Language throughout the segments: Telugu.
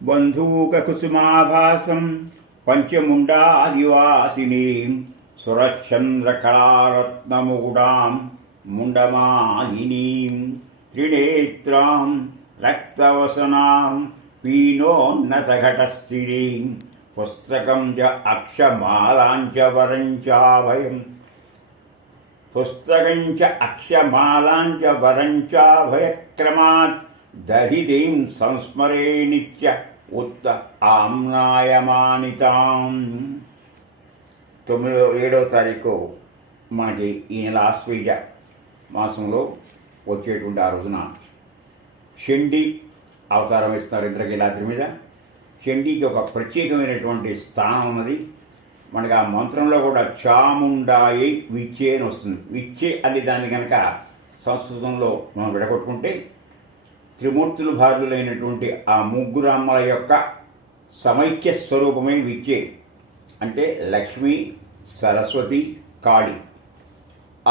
बंधूककुसुमाभासं पंचमुंडादिवासिनीं सुरश्चंद्रकलारत्नमुकुटां मुंडमालिनीं त्रिनेत्रां रक्तवसनां पीनोन्नतघटस्थिरीं पुस्तकं च अक्षमालाञ्च वरञ्चाभयम् वरञ्चाभयक्रमात् दधितीं संस्मरे नित्य ఉత్త ఆమ్నాయమానితాం. 7వ తారీఖు మనకి ఈ నెల ఆశ్వీజ మాసంలో వచ్చేటువంటి ఆ రోజున చండీ అవతారం ఇస్తారు ఇంద్రకీలాద్రి మీద. చండీకి ఒక ప్రత్యేకమైనటువంటి స్థానం ఉన్నది. మనకి ఆ మంత్రంలో కూడా చాముండాయి విచ్చే అని వస్తుంది. విచ్చే అని దాన్ని కనుక సంస్కృతంలో మనం విడగొట్టుకుంటే త్రిమూర్తులు భార్యులైనటువంటి ఆ ముగ్గురు అమ్మల యొక్క సమైక్య స్వరూపమే విచ్చే. అంటే లక్ష్మి, సరస్వతి, కాళి.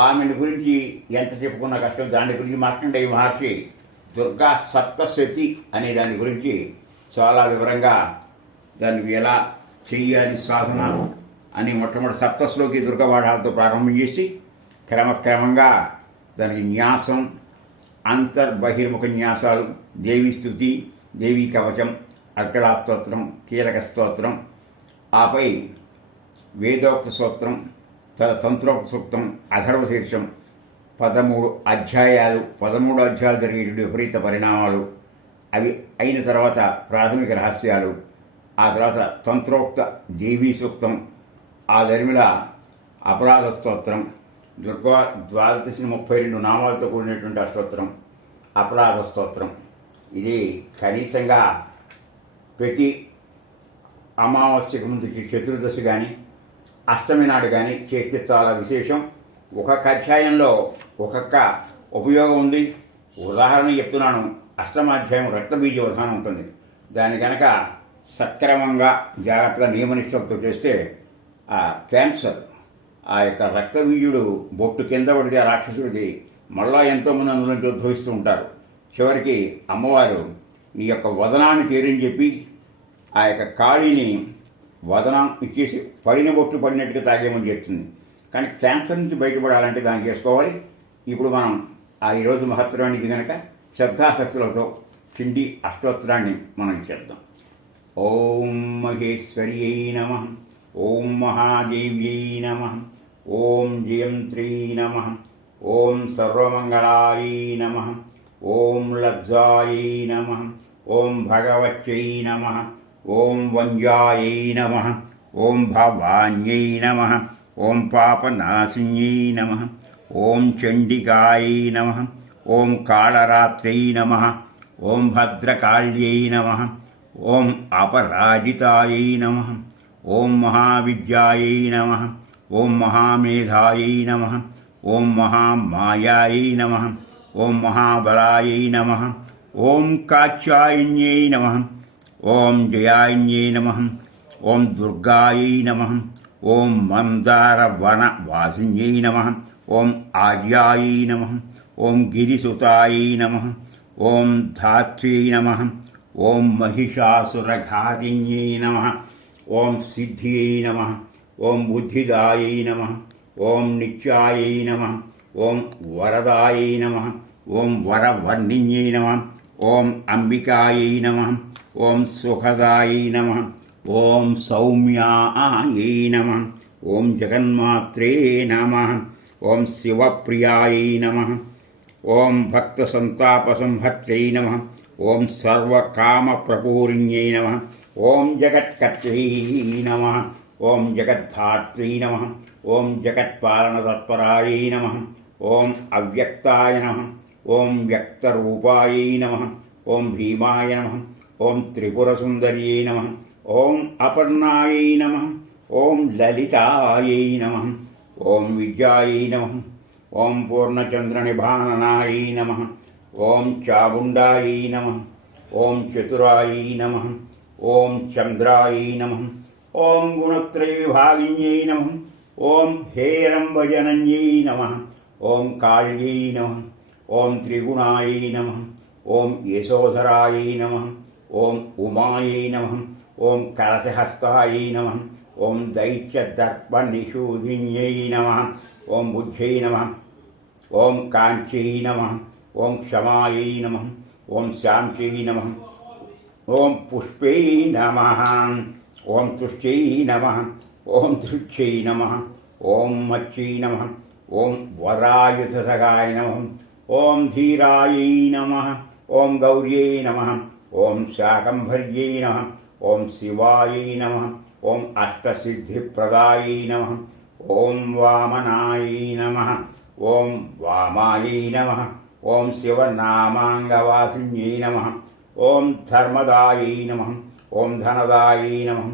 ఆమెను గురించి ఎంత చెప్పుకున్న కష్టం. దాని గురించి మార్కండేయ మహర్షి దుర్గా సప్తశతి అనే దాని గురించి చాలా వివరంగా దాన్ని ఎలా చెయ్యాలి సాధన అని మొట్టమొదటి సప్తశ్లోకి దుర్గపాఠాలతో ప్రారంభం చేసి క్రమక్రమంగా దానికి న్యాసం, అంతర్బహిర్ముఖ న్యాసాలు, దేవి స్తుతి, దేవీ కవచం, అర్కళా స్తోత్రం, కీలక స్తోత్రం, ఆపై వేదోక్త సూత్రం, తంత్రోక్త సూక్తం, అథర్వశీర్షం, 13 అధ్యాయాలు. 13 అధ్యాయాలు జరిగేటువంటి విపరీత పరిణామాలు. అవి అయిన తర్వాత ప్రాథమిక రహస్యాలు, ఆ తర్వాత తంత్రోక్త దేవీ సూక్తం, ఆ దరిమిల అపరాధ స్తోత్రం, దుర్గా 32 నామాలతో కూడినటువంటి అష్టోత్తరం, అపరాధ స్తోత్రం. ఇది కనీసంగా ప్రతి అమావాస్యకు ముందు చతుర్దశి కానీ అష్టమి నాడు కానీ చేస్తే చాలా విశేషం. ఒక్కొక్క అధ్యాయంలో ఒక్కొక్క ఉపయోగం ఉంది. ఉదాహరణ చెప్తున్నాను. అష్టమాధ్యాయం రక్తబీజ విధానం ఉంటుంది. దాని కనుక సక్రమంగా జాగ్రత్తగా నియమనిష్టలతో చేస్తే ఆ క్యాన్సర్, ఆ యొక్క రక్తబీజుడు బొట్టు కింద పడితే ఆ రాక్షసుడిది మళ్ళా ఎంతోమంది అందులోంచి ఉద్భవిస్తూ ఉంటారు. చివరికి అమ్మవారు నీ యొక్క వదనాన్ని తీరని చెప్పి ఆ యొక్క కాళీని వదనం ఇచ్చేసి పడిన బొట్టు పడినట్టుగా తాగేమని చెప్తుంది. కానీ క్యాన్సర్ నుంచి బయటపడాలంటే దాన్ని చేసుకోవాలి. ఇప్పుడు మనం ఈరోజు మహత్తరాన్ని ఇది కనుక శ్రద్ధాశక్తులతో చండీ అష్టోత్తరాన్ని మనం చేద్దాం. ఓం మహేశ్వర్యై నమః, ఓం మహాదేవ్యై నమః, ఓం జయంత్రీ నమః, ఓం సర్వమంగళాయై నమః, ఓం లబ్జాయై నమః, ఓం భగవత్యై నమః, ఓం వంజాయై నమః, ఓం భవాన్యై నమః, ఓం పాపనాశిన్యై నమః, ఓం చండికాయై నమః, ఓం కాళరాత్ర్యై నమః, ఓం భద్రకాళ్యై నమః, ఓం అపరాజితాయై నమః, ఓం మహావిద్యాయై నమః, ఓం మహామేధాయై నమః, ఓం మహామాయాయై నమః, ఓం మహాబలాయై నమః, ఓం కాత్యాయన్యై నమః, ఓం జయాన్యై నమః, ఓం దుర్గాయై నమః, ఓం మందారవనవాసిన్యై నమః, ఓం ఆర్యాయై నమః, ఓం గిరిసుతాయై నమః, ఓం ధాత్ర్యై నమః, ఓం మహిషాసురఘాతిన్యై నమః, ఓం సిద్ధ్యై నమః, ఓం బుద్ధిదాయై నమః, ఓం నిత్యాయై నమః, ఓం వరదాయై నమః, ఓం వరవర్ణిన్యై నమః, ఓం అంబికాయై నమః, ఓం సుఖదాయై నమః, ఓం సౌమ్యాయై నమః, ఓం జగన్మాత్రే నమః, ఓం శివప్రియాయై నమః, ఓం భక్తసంతాపసంహత్రై నమః, ఓం సర్వకామప్రపూరిణ్యై నమః, ఓం జగత్కర్త్రై నమః, ఓం జగద్ధాత్రీ నమః, ఓం జగత్పాలనతత్పరాయై నమః, ఓం అవ్యక్తాయ నమః, ఓం వ్యక్తరూపాయై నమః, ఓం భీమాయ నమః, ఓం త్రిపురసుందర్యై నమః, ఓం అపర్ణాయై నమః, ఓం లలితాయై నమః, ఓం విద్యాయై నమః, ఓం పూర్ణచంద్రనిభాననాయై నమః, ఓం చాముండాయై నమః, ఓం చతురాయై నమః, ఓం చంద్రాయై నమః, ఓం గుణత్రయవిభాగిన్యై నమః, ఓం హేరంబజనన్యై నమః, ఓం కాళ్యై నమః, ఓం త్రిగుణాయై నమః. ఓం యశోధరాయై నమః. ఓం ఉమాయై నమః. ఓం కలశహస్తాయై నమః. ఓం దైత్యదర్పనిషూదిన్యై నమః. ఓం బుద్ధ్యై నమః. ఓం కాంచ్యై నమః. ఓం క్షమాయై నమః. ఓం శాంత్యై నమః. ఓం పుష్పై నమః. ఓం తుష్ట్యై నమః. ఓం ధృత్యై నమః. ఓం మత్స్యై నమః. ఓం వరాయుధసగాయ నమః. ఓం ధీరాయై నమః. ఓం గౌర్యై నమః. ఓం శాకంభర్యై నమః. ఓం శివాయై నమః. ఓం అష్టసిద్ధిప్రదాయై నమః. ఓం వామనాయై నమః. ఓం వామాయై నమః. ఓం శివనామాంగవాసిన్యై నమః. ఓం ధర్మదాయై నమః. ఓం ధనదాయై నమః.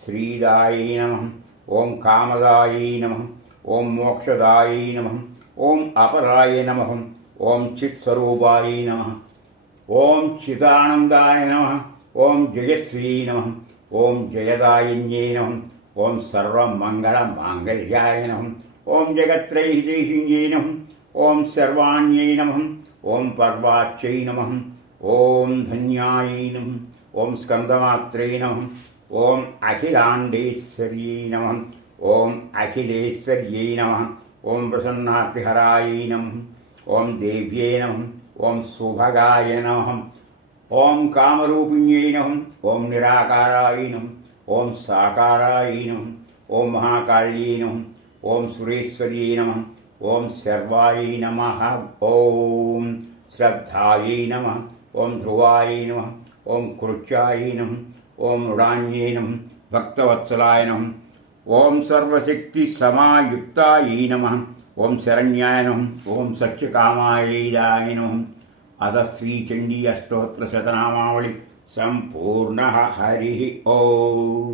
శ్రీదాయై నమః. ఓం కామదాయై నమః. ఓం మోక్షదాయై నమః. ఓం అపరాయ నమః. ఓం చిత్స్వరూపాయై నమః. ఓం చిదానందాయ నమః. ఓం జయశ్రీ నమః. ఓం జయదాయిన్యై నమః. ఓం సర్వమంగళమాంగళ్యాయ నమః. ఓం జగత్రైహితేషిణ్యై నమః. ఓం సర్వాణ్యై నమః. ఓం పర్వాచ్యై నమః. ఓం ధన్యాయై నమః. ఓం స్కందమాత్రే నమః. ఓం అఖిలాండేశ్వర్యై నమః. ఓం అఖిలేశ్వర్యై నమః. ఓం ప్రసన్నార్తిహరాయై నమః. ఓం దేవ్యై నమః. ఓం సుభగాయ నమః. ఓం కామరూపిణ్యై నమః. ఓం నిరాకారాయ నమః. ఓం సాకారాయ నమః. ఓం మహాకాళ్యై నమః. ఓం సురేశ్వర్యై నమః. ఓం శర్వాయై నమః. ఓం శ్రద్ధాయై నమః. ఓం ధ్రువాయై నమః. ఓం కృత్యాయై నమః. ఓం మృడాన్యై నమః. భక్తవత్సలాయ నమః. ఓం సర్వశక్తి సమాయుక్తాయై నమః. ఓం శరణ్యాయ నమః. ఓం సత్యకామాయై నమః. అథ శ్రీచండీ అష్టోత్తర శతనామావళి సంపూర్ణ. హరి ఓం.